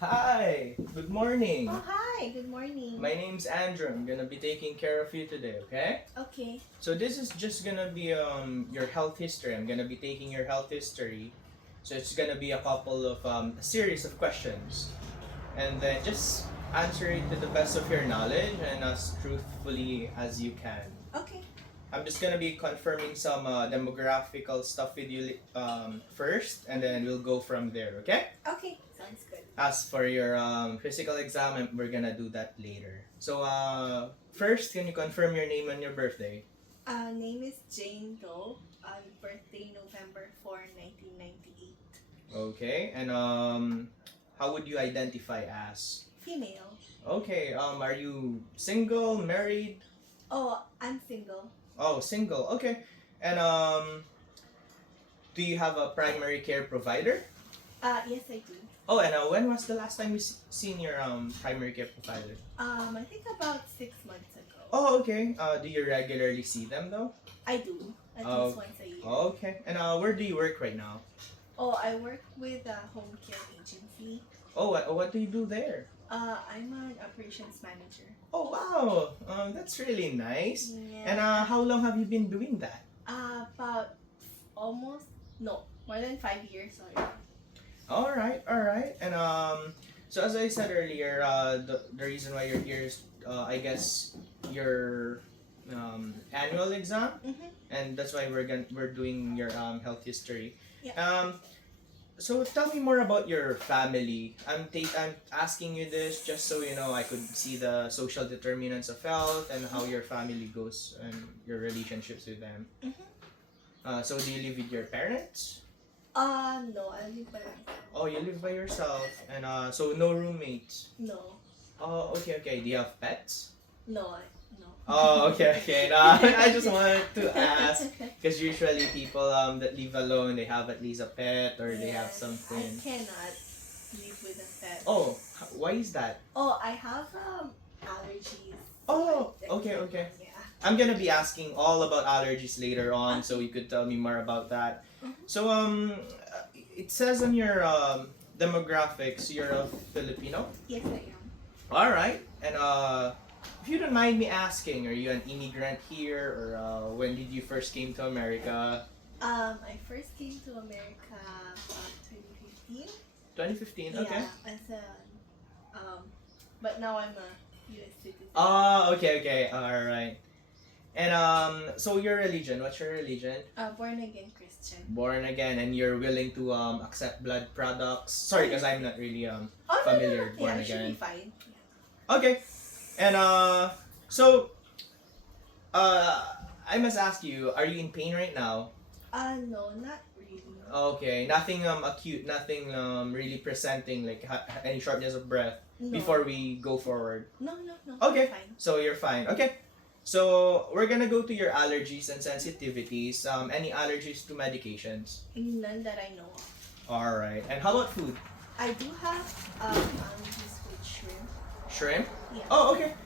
Hi, good morning. Oh, hi. Good morning. My name's Andrew. I'm gonna be taking care of you today, okay? Okay. So this is just gonna be your health history. I'm gonna be taking your health history. So it's gonna be a couple of a series of questions, and then just answer it to the best of your knowledge and as truthfully as you can. Okay. I'm just gonna be confirming some demographical stuff with you first, and then we'll go from there, okay? Okay. Sounds good. As for your physical exam, we're gonna do that later. So, first, can you confirm your name and your birthday? Name is Jane Doe. Birthday November 4, 1998. Okay, and how would you identify as? Female. Okay, are you single, married? Oh, I'm single. Oh, single. Okay, and do you have a primary care provider? Yes, I do. Oh, and when was the last time you seen your primary care provider? I think about 6 months ago. Oh, okay. Do you regularly see them though? I do. At Oh, least once a year. okay. And where do you work right now? Oh, I work with a home care agency. Oh, what do you do there? I'm an operations manager. Oh, wow. That's really nice. Yeah. And how long have you been doing that? About almost, no, more than 5 years already. All right, all right. And so as I said earlier, the reason why you're here is, I guess, your annual exam, Mm-hmm. and that's why we're doing your health history. Yeah. So tell me more about your family. I'm asking you this just so you know I could see the social determinants of health and how your family goes and your relationships with them. Mm-hmm. So do you live with your parents? No, I live by myself. Oh, you live by yourself, and so no roommates. No. Oh, okay, okay. Do you have pets? No. Oh, okay, okay. No, I just wanted to ask because usually people that live alone they have at least a pet or they have Yes, something. I cannot live with a pet. Oh, why is that? Oh, I have allergies. Oh, I okay, cannot, okay. Yeah. I'm gonna be asking all about allergies later on, so you could tell me more about that. Mhm. So it says on your demographics you're a Filipino. Yes, I am. All right, and if you don't mind me asking, are you an immigrant here, or when did you first came to America? I first came to America about 2015. 2015. Okay. Yeah, as a but now I'm a U.S. citizen. Oh, okay, okay, all right. And so your religion? What's your religion? Born again Christian. Born again, and you're willing to accept blood products. Sorry, because I'm not really Oh, familiar. no. Born Yeah, it should again. be fine. Yeah. Okay, and so I must ask you, are you in pain right now? No, not really. Okay, nothing acute, nothing really presenting like any shortness of breath No. before we go forward. No. Okay. I'm fine. So you're fine. Okay. So we're gonna go to your allergies and sensitivities. Any allergies to medications? None that I know of. All right. And how about food? I do have allergies with shrimp. Shrimp? Yeah. Oh, okay.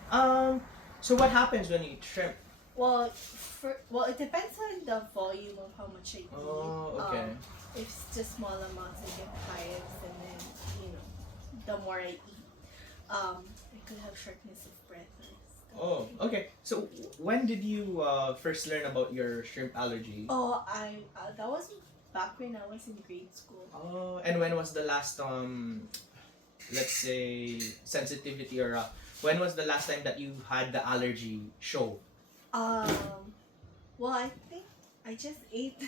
So what happens when you eat shrimp? Well, it depends on the volume of how much I eat. Oh, okay. If it's just small amounts, I get hives, and then the more I eat, I could have shortness of breath. Oh, okay. So when did you first learn about your shrimp allergy? Oh, that was back when I was in grade school. Oh, and when was the last let's say sensitivity or when was the last time that you had the allergy show? Well, I think I just ate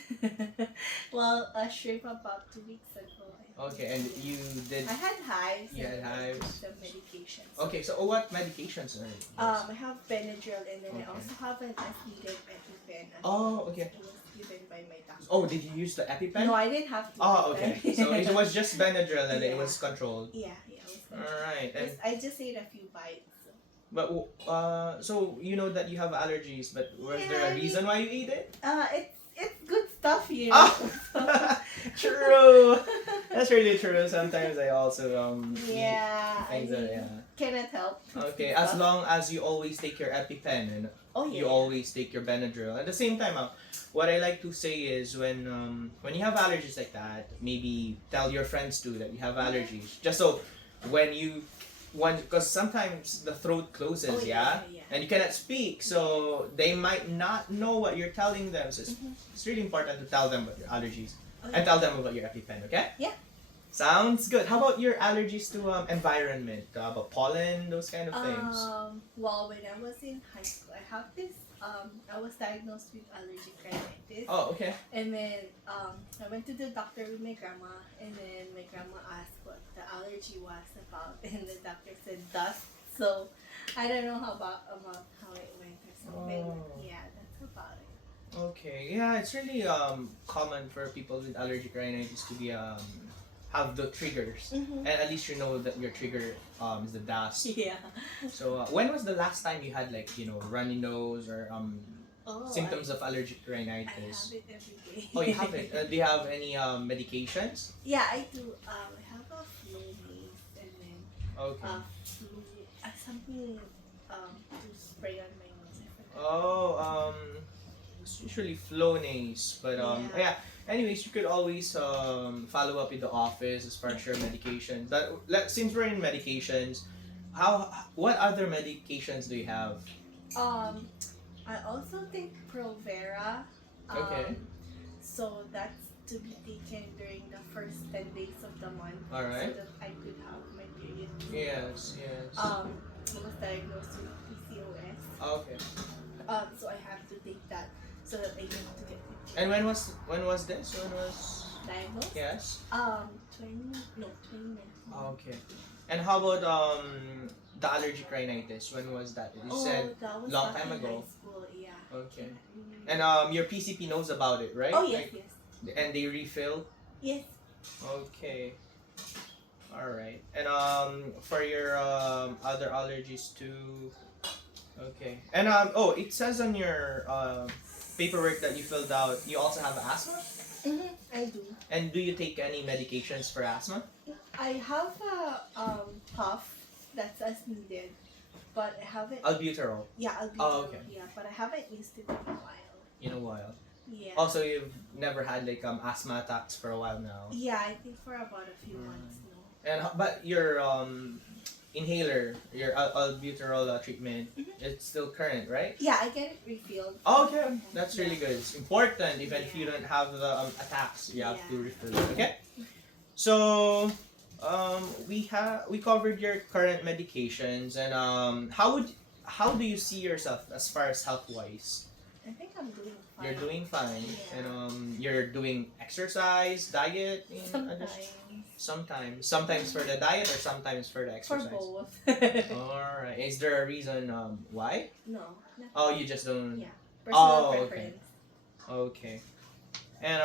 a shrimp about 2 weeks ago. Okay, and you did. I had hives. You had and I took hives. some medications. Okay, so what medications are these? I have Benadryl, and then Okay. I also have an as needed EpiPen. Oh, okay. It was given by my doctor. Oh, did you use the EpiPen? No, I didn't have to. Oh, okay. So it was just Benadryl and it Yeah. was controlled. Yeah, it was good. Alright. And I just ate a few bites. but so you know that you have allergies, but was Yeah, there a I reason why you ate it? It's good stuff, Oh, true. That's really true. Sometimes I also Yeah, eat things that yeah. cannot help. Okay, as long as you always take your EpiPen and Oh yeah. you always take your Benadryl. At the same time, what I like to say is when you have allergies like that, maybe tell your friends too that you have allergies, just so when you because sometimes the throat closes, Oh, yeah? yeah. And you cannot speak, so they might not know what you're telling them. So it's really important to tell them about your allergies and tell them about your EpiPen, okay? Yeah. Sounds good. How about your allergies to environment? About pollen, those kind of things? Well, when I was in high school, I was diagnosed with allergic rhinitis. Oh, okay. And then I went to the doctor with my grandma, and then my grandma asked what the allergy was about, and the doctor said dust. So I don't know about how it went or something. Oh. Yeah, that's about it. Okay. Yeah, it's really common for people with allergic rhinitis to be have the triggers, and at least you know that your trigger is the dust. Yeah. So when was the last time you had like runny nose or Oh, symptoms of allergic I have rhinitis? it every day. Oh, you have it. Do you have any medications? Yeah, I do. I have a flu mace, and then Okay. flu, something to spray on my nose. I forgot. Oh, it's usually Flonase, but Yeah. yeah. Anyways, you could always follow up with the office as far as your medication. Since we're in medications, what other medications do you have? Um, I also take Provera. Okay. So that's to be taken during the first 10 days of the month. All right. So that I could have my period. Yes, yes. I was diagnosed with PCOS. Okay. So I have to take that so that I can get it And when was this? When was diagnosed. yes? 2019. Okay. And how about the allergic rhinitis? When was that? You said that was long back time in ago. high school, yeah. Okay. And your PCP knows about it, right? Oh, yes, Like, yes. and they refill. Yes. Okay. All right. And for your other allergies too. Okay. And it says on your paperwork that you filled out you also have asthma. I do. And do you take any medications for asthma? I have a puff that's as needed, but I haven't. Albuterol. Yeah, I'll be. Oh, okay. Yeah, but I haven't used it in a while. In a while. Yeah. Also, you've never had like asthma attacks for a while now. Yeah, I think for about a few months now. And but your inhaler, your albuterol treatment, it's still current, right? Yeah, I get it refilled. Oh, okay, that's really good. It's important even if you Yeah. don't have the attacks, you have to Yeah. refill it. Okay. So we covered your current medications and how do you see yourself as far as health wise? I think I'm doing fine. You're doing fine, Yeah. and you're doing exercise, diet, sometimes for the diet or sometimes for the For exercise. both. All right. Is there a reason why? No. Not Oh, you just don't. Yeah. Personal Oh, okay. preference. Okay. And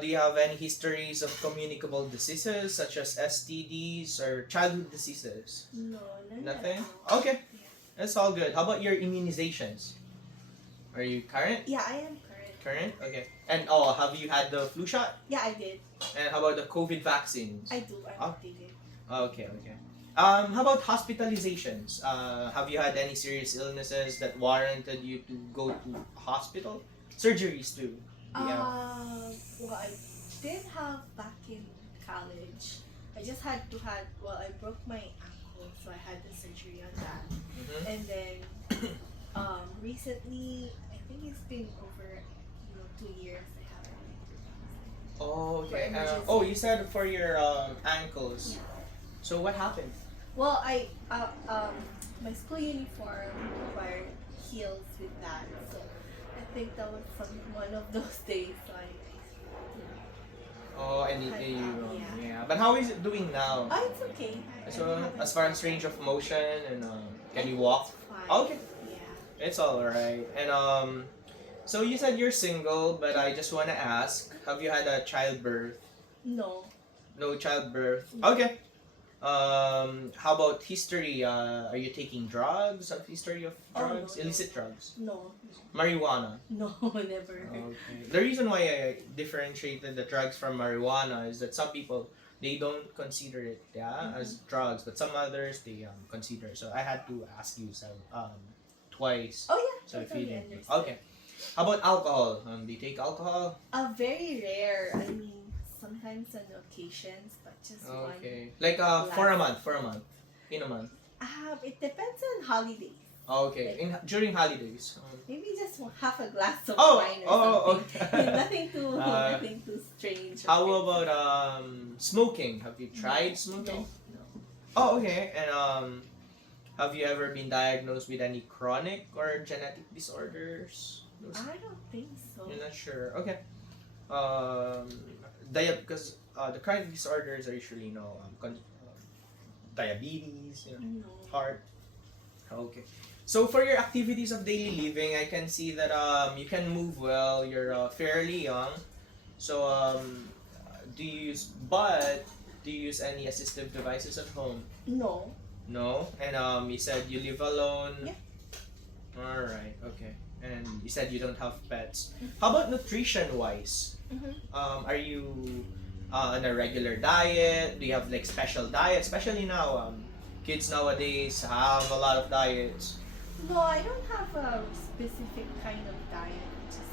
do you have any histories of communicable diseases such as STDs or childhood diseases? No, none Nothing? at all. Okay. Yeah. That's all good. How about your immunizations? Are you current? Yeah, I am current. Current? Okay. And have you had the flu shot? Yeah, I did. And how about the COVID vaccines? I do. I Oh. updated. Okay, okay. How about hospitalizations? Have you had any serious illnesses that warranted you to go to hospital? Surgeries too. Yeah. Well, I did have back in college. I just had to I broke my ankle, so I had the surgery on that. Mm-hmm. And then, recently, I think it's been over, 2 years. I haven't been to the hospital. Oh, okay. For emergency. You said for your ankles. Yeah. So what happened? Well, my school uniform required heels with that, so I think that was one of those days. So Oh, and Had you, that, yeah. But how is it doing now? it's okay. I So don't have as any far as problem. range of motion and I can you think walk? it's fine. Okay. Yeah. It's all right. And so you said you're single, but I just wanna ask, have you had a childbirth? No. No childbirth. No. Okay. How about history? Are you taking drugs? Have history of Oh, no, drugs? no. Illicit drugs? No. Marijuana. No, never. Okay. The reason why I differentiated the drugs from marijuana is that some people they don't consider it as drugs, but some others they consider. So I had to ask you twice. Oh yeah. So if totally you didn't. understand. Okay. How about alcohol? Do you take alcohol? Very rare. I mean, sometimes depends on the occasions, but just Okay. Like for a month. In a month. It depends on holidays. Okay. Like, During holidays. Maybe just half a glass of Oh, wine or something. okay. nothing too nothing too strange. or How crazy. about smoking? Have you tried smoking? No. Oh, okay. And have you ever been diagnosed with any chronic or genetic disorders? I don't think so. You're not sure. Okay. Um, because the chronic disorders are usually diabetes, No. heart. Okay. So for your activities of daily living, I can see that you can move well. You're fairly young. So do you use any assistive devices at home? No. No. And you said you live alone. Yeah. All right. Okay. And you said you don't have pets. How about nutrition wise? Are you on a regular diet? Do you have like special diet? Especially now, kids nowadays have a lot of diets. No, I don't have a specific kind of diet. Just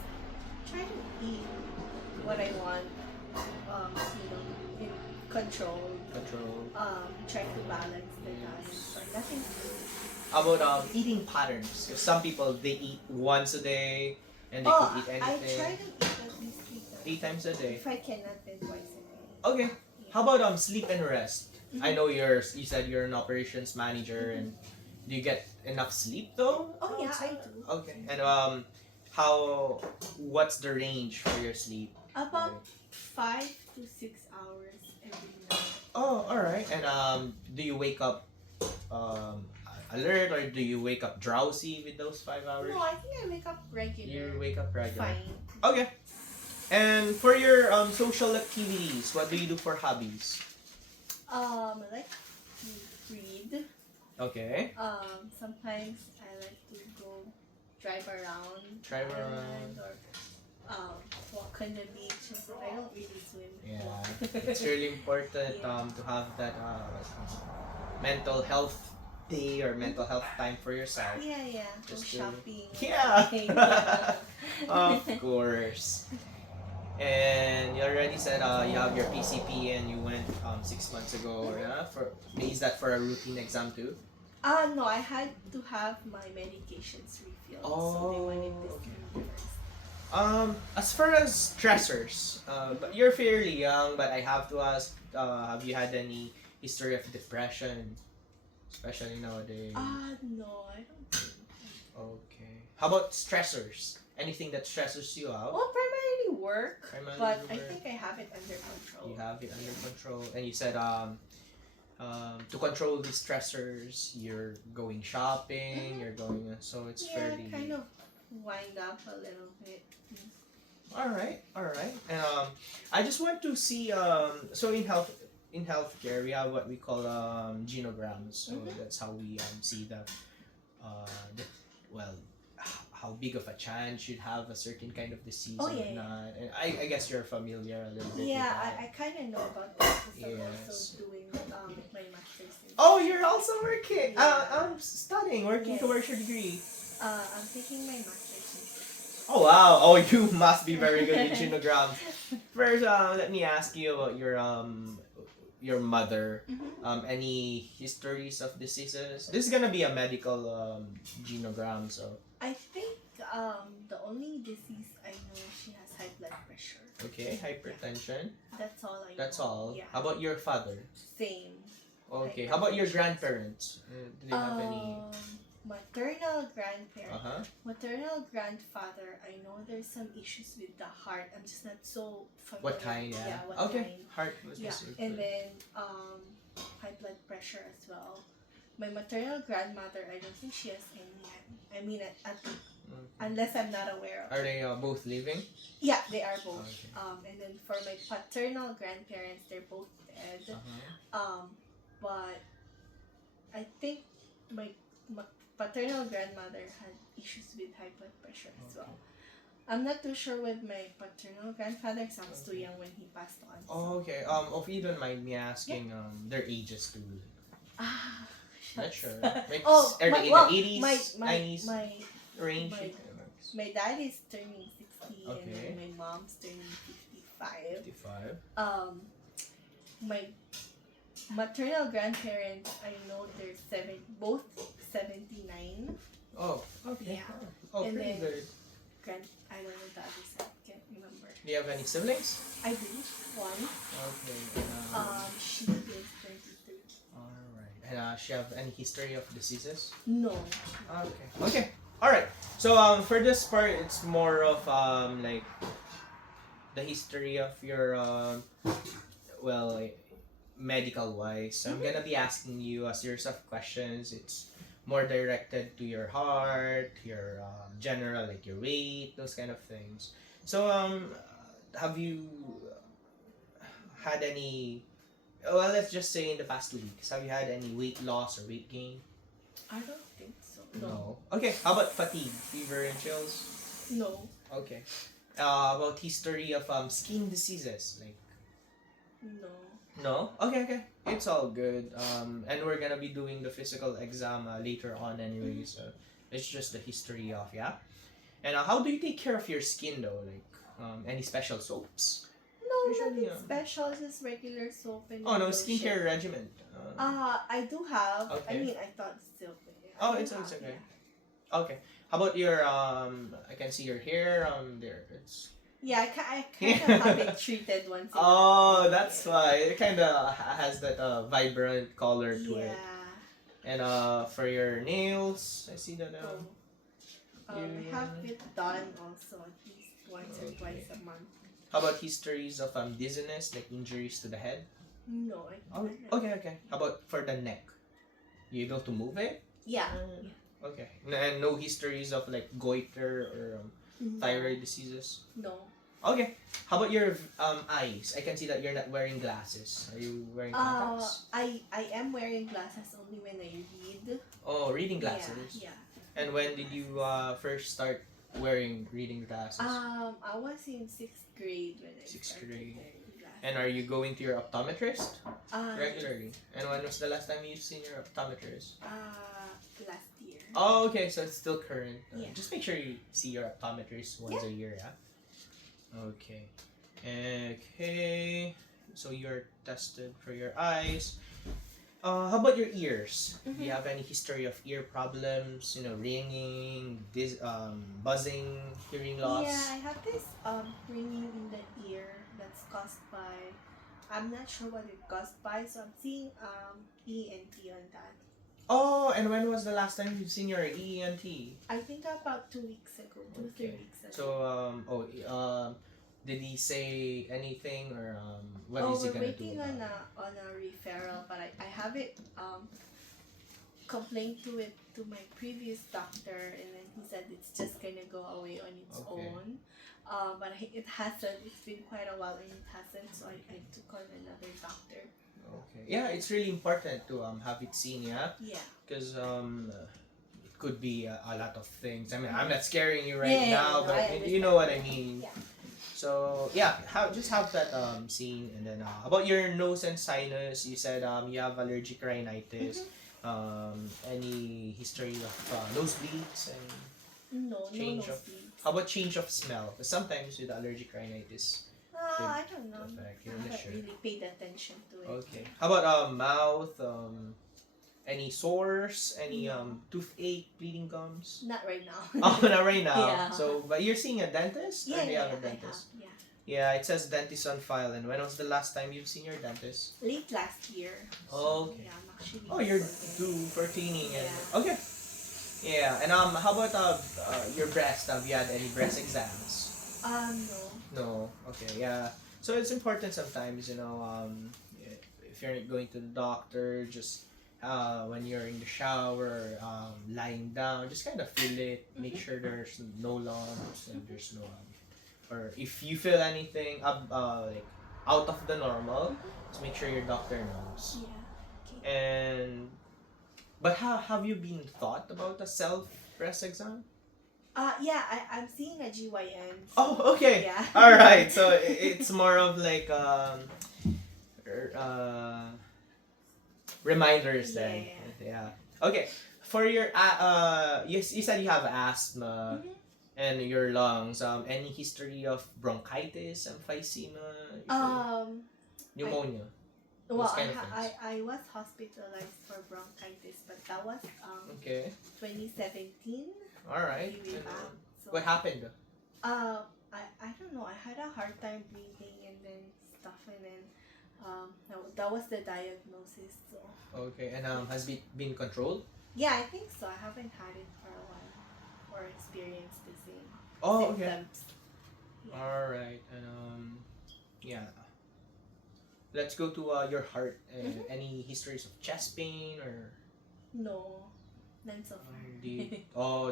try to eat what I want. In control. Try to balance the diet, but nothing. How about eating patterns? Because some people they eat once a day and they could eat I anything. try to eat at least 8 times a day. If I cannot, then twice a day. Okay. How about sleep and rest? Mhm. I know you said you're an operations manager and do you get enough sleep though? Oh yeah, I do. Okay. And what's the range for your sleep? About 5 to 6 hours every night. Oh, all right. And do you wake up alert or do you wake up drowsy with those 5 hours? No, I think I wake up regular. You wake up regular. Fine. Okay. And for your social activities, what do you do for hobbies? I like to read. Okay. Sometimes I like to go drive around. Drive the around. island or walk on the beach. But I don't really swim. Yeah, it's really important to have that mental health day or mental health time for yourself. Yeah. Go Just to- shopping. Yeah. Yeah. Of course. And you already said you have your PCP and you went 6 months ago. Is that for a routine exam too? No, I had to have my medications refilled. So they wanted this first. As far as stressors, but you're fairly young, but I have to ask, have you had any history of depression, especially nowadays? No, I don't think. Okay. How about stressors? Anything that stresses you out? Well, primarily work, Primarily but I work. think I have it under control. You have it under control, and you said to control these stressors, you're going shopping, you're going, so it's Yeah, fairly. kind of wind up a little bit. All right. And I just want to see so in healthcare we have what we call genograms. So that's how we see the well how big of a chance you'd have a certain kind of disease or not. And I guess you're familiar a little bit. Yeah, with that. I kind of know about that because I'm Yes. also doing my master's. Oh, you're also working. Yeah. Studying, working Yes. towards your degree. I'm taking my master's in. Oh wow! Oh, you must be very good with genograms. First, let me ask you about your mother. Any histories of diseases? This is gonna be a medical genogram, so. I think the only disease I know she has high blood pressure. Okay, hypertension. That's all I know. That's all. Yeah. How about your father? Same. Okay. How about your grandparents? Do they have any? Maternal grandparent. Maternal Grandfather, I know there's some issues with the heart. I'm just not so familiar. What kind? Yeah. What Okay. kind. Heart was Yeah, super. and then high blood pressure as well. My maternal grandmother, I don't think she has any. I mean, unless I'm not aware of. Are they both living? Yeah, they are both. Okay. And then for my paternal grandparents, they're both dead. But I think my paternal grandmother had issues with high blood pressure as well. I'm not too sure with my paternal grandfather because I was too young when he passed on. Oh, okay. If you don't mind me asking, their ages too. Not sure. Like early in the 80s, 90s range. my dad is turning 60 and Okay. then my mom's turning 55. 55. 55. My maternal grandparents, I know they're both 79. Oh, okay. Yeah. Oh, And pretty then- good. I don't know the other side. Can't remember. Do you have any siblings? I do. One. Okay. She is 23. Alright. And she have any history of diseases? No. Okay. Okay. Alright. So for this part it's more of like the history of your well, like, medical wise. So I'm gonna be asking you a series of questions. It's more directed to your heart, your general, like your weight, those kind of things. So have you had any? Well, let's just say in the past 2 weeks, have you had any weight loss or weight gain? I don't think so. No. Okay. How about fatigue, fever, and chills? No. Okay. About history of skin diseases, like. No. No? Okay. It's all good. And we're gonna be doing the physical exam later on anyway, so it's just the history of, yeah? And how do you take care of your skin though? Like, any special soaps? No, Usually, nothing special. Just regular soap and Oh, no, lotion. skincare regimen. I do have. I Okay. mean, I thought still. Oh, I do it's have, okay. yeah. Okay. How about your, I can see your hair, there. It's. Yeah, I kind of have it treated once in a Oh, while. that's why. It kind of has that vibrant color to Yeah. it. And for your nails, I see that. I have it done also at least once or twice a month. How about histories of dizziness, like injuries to the head? No, Oh, okay. How about for the neck? You able to move it? Yeah. Okay. And no histories of like goiter or thyroid diseases? No. Okay. How about your eyes? I can see that you're not wearing glasses. Are you wearing contacts? I am wearing glasses only when I read. Oh, reading glasses. Yeah. And when did you first start wearing reading glasses? I was in 6th grade when I Sixth started grade. wearing glasses. And are you going to your optometrist Uh, regularly? And when was the last time you've seen your optometrist? Last year. Oh, okay, so it's still current. Yeah. Just make sure you see your optometrist once a year, yeah? Okay. Okay. So you're tested for your eyes. How about your ears? Do you have any history of ear problems? You know, ringing, buzzing, hearing loss? Yeah, I have this ringing in the ear that's caused by. I'm not sure what it caused by, so I'm seeing ENT on that. Oh, and when was the last time you've seen your ENT? I think about 2 weeks ago, 3 Okay. weeks ago. So, did he say anything or what is he we're gonna do? waiting on a referral, but I have it complained to it to my previous doctor, and then he said it's just gonna go away on its Okay. own. But it hasn't. It's been quite a while and it hasn't, so I took on another doctor. Okay. Yeah, it's really important to have it seen, yeah, Yeah. because it could be a lot of things. I mean, I'm not scaring you right Yeah, now, no, I but you know what I understand. mean. Yeah. So yeah, just have that seen, and then about your nose and sinus, you said you have allergic rhinitis. Any history of nosebleeds and No change of. nosebleeds. How about change of smell? 'Cause sometimes with allergic rhinitis. I don't know. Perfect. I You're not haven't sure. really paid attention to it. Okay. How about mouth? Any sores? Any toothache, bleeding gums? Not right now. Oh, not right now. Yeah. So, but you're seeing a dentist? Or Yeah, do you yeah, have a I dentist? have. Yeah. Yeah, it says dentist on file. And when was the last time you've seen your dentist? Late last year. Oh, okay. Yeah, I'm actually. Oh, you're going. due for cleaning and Yeah. okay. Yeah, and how about your breast? Have you had any breast exams? No. No. Okay. Yeah. So it's important sometimes, if you're going to the doctor, just when you're in the shower, lying down, just kind of feel it. Make sure there's no lumps and there's no, or if you feel anything like out of the normal, just make sure your doctor knows. Yeah. Okay. And but how have you been thought about a self breast exam? Yeah, I'm seeing a GYN. Oh, okay. Yeah. All right. So it's more of like reminders then. Yeah. Yeah. Okay. For your you said you have asthma. And your lungs, any history of bronchitis, emphysema, pneumonia, well, those kind of things? I was hospitalized for bronchitis, but that was Okay. 2017. All right. Way And, back. So, what happened? I don't know. I had a hard time breathing and then stuff, and then that was the diagnosis. So Okay. And has it been controlled? yeah, I think so. I haven't had it for a while or experienced the same Oh, okay. symptoms. Yeah. All right. And yeah. Let's go to your heart. Any histories of chest pain or? No, none so far.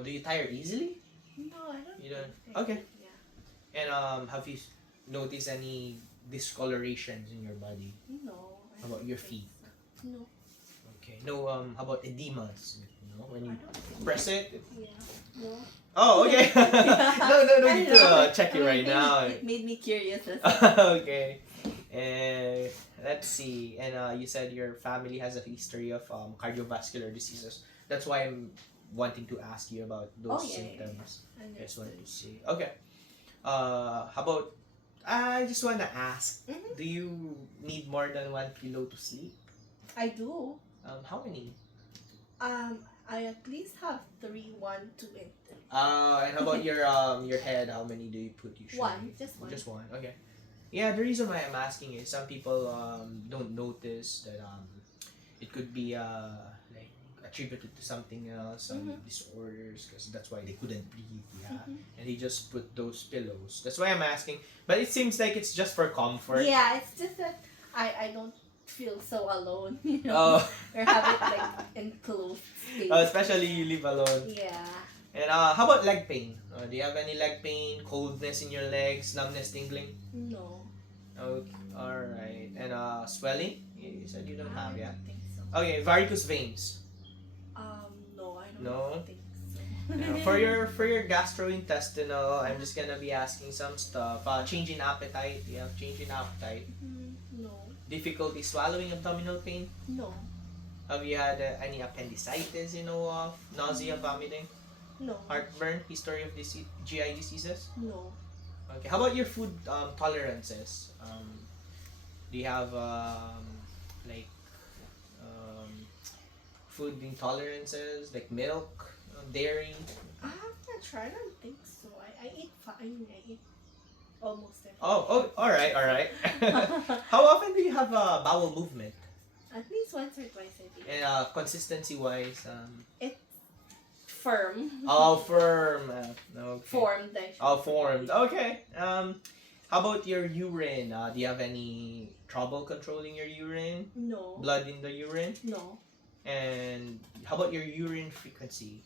Do you tire easily? No, I don't. You don't. think I Okay. did, Yeah. And have you noticed any discolorations in your body? No. How about your feet? So. No. Okay. No. How about edemas? You know, when I you don't think. press it. Yeah. No. Oh, okay. no I need know. to check it right now. It made me curious. As well. Okay. Let's see. And you said your family has a history of cardiovascular diseases. That's why I'm wanting to ask you about those symptoms. Yeah. Just wanted to see. Okay. How about? I just wanna ask. Mhm. Do you need more than 1 kilo to sleep? I do. How many? I at least have 3, 1, 2, and 3. And how about your head? How many do you put usually? One, just one. Just one. Okay. Yeah, the reason why I'm asking is some people don't notice that it could be like attributed to something else, some disorders, because that's why they couldn't breathe. Yeah, and they just put those pillows. That's why I'm asking. But it seems like it's just for comfort. Yeah, it's just that I don't feel so alone, you know, or have it like enclosed space. Especially you live alone. Yeah. And how about leg pain? Do you have any leg pain, coldness in your legs, numbness, tingling? No. Okay, alright. And swelling? You said you don't have, yeah? I don't think so. Okay, varicose veins. No, I don't No? think so. For your gastrointestinal, I'm just gonna be asking some stuff. Change in appetite. You have change in appetite. No. Difficulty swallowing, abdominal pain. No. Have you had any appendicitis you know of? Nausea, vomiting? No. Heartburn? History of GI diseases? No. Okay. How about your food tolerances? Do you have like food intolerances like milk, dairy? I'm not sure. I don't think so. I eat fine. I eat almost everything. Oh, all right. How often do you have bowel movement? At least once or twice a day. And consistency wise, It's firm. oh, firm. Okay. Formed, I should Oh, say. formed. Okay. How about your urine? Do you have any trouble controlling your urine? No. Blood in the urine? No. And how about your urine frequency?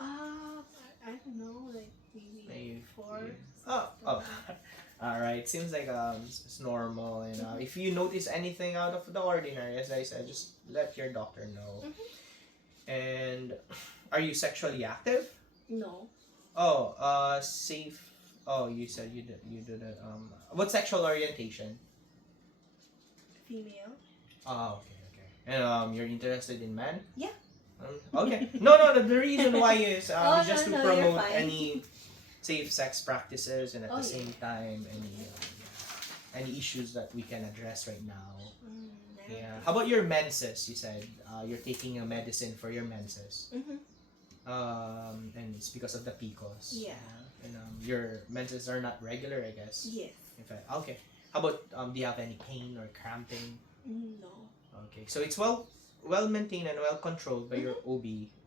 I don't know, like maybe 4. Oh. All right. Seems like it's normal. And if you notice anything out of the ordinary, as I said, just let your doctor know. And are you sexually active? No. Oh, safe. Oh, you said you did it. What sexual orientation? Female. Oh, okay. And you're interested in men? Yeah. Okay. No. The reason why is Oh, just no, to you're promote fine. any safe sex practices, and at the Yeah. same time any issues that we can address right now. I don't Yeah. think How about your menses? You said you're taking a medicine for your menses. And it's because of the PCOS. Yeah. And your menses are not regular, I guess. Yes. In fact, okay. How about do you have any pain or cramping? No. Okay, so it's well maintained and well controlled by your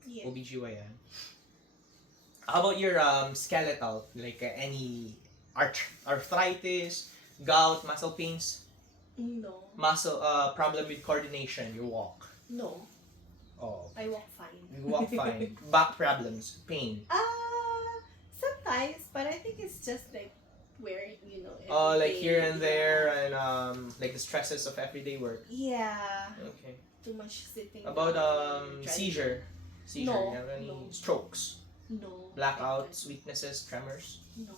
Yes. OBGYN. How about your skeletal, like any arthritis, gout, muscle pains, No. muscle problem with coordination, you walk. No. Oh, I walk fine. you walk fine. Back problems, pain. Sometimes, but I think it's just like where Oh, like every here day, and there, and like the stresses of everyday work. Yeah. Okay. Too much sitting. About down, driving. seizure. No, You have any no. strokes, No. blackouts, weaknesses, tremors? No.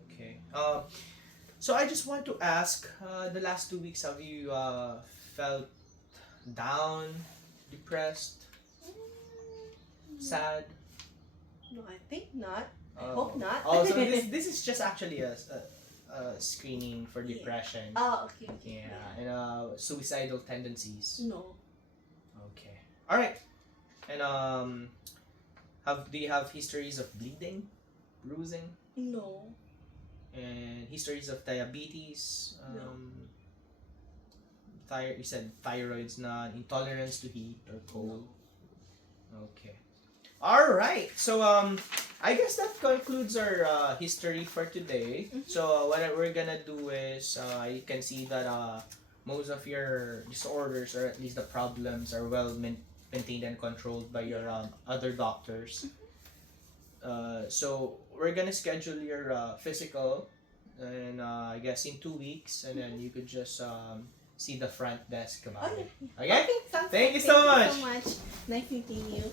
Okay. So I just want to ask, the last 2 weeks, have you felt down, depressed, sad? No, I think not. I hope not. Oh, so this is just actually a screening for Yeah. depression. Oh, okay. Yeah, and suicidal tendencies. No. Okay. All right. And do you have histories of bleeding, bruising, No. and histories of diabetes? No. You said thyroid's not intolerance to heat or cold. Okay. All right. So I guess that concludes our history for today. Mhm. So what we're gonna do is you can see that most of your disorders or at least the problems are well maintained and controlled by your other doctors. So we're gonna schedule your physical, and I guess in 2 weeks, and then you could just see the front desk about it. Okay. Okay. Sounds Thank good. you so Thank much. you so much. Nice meeting you.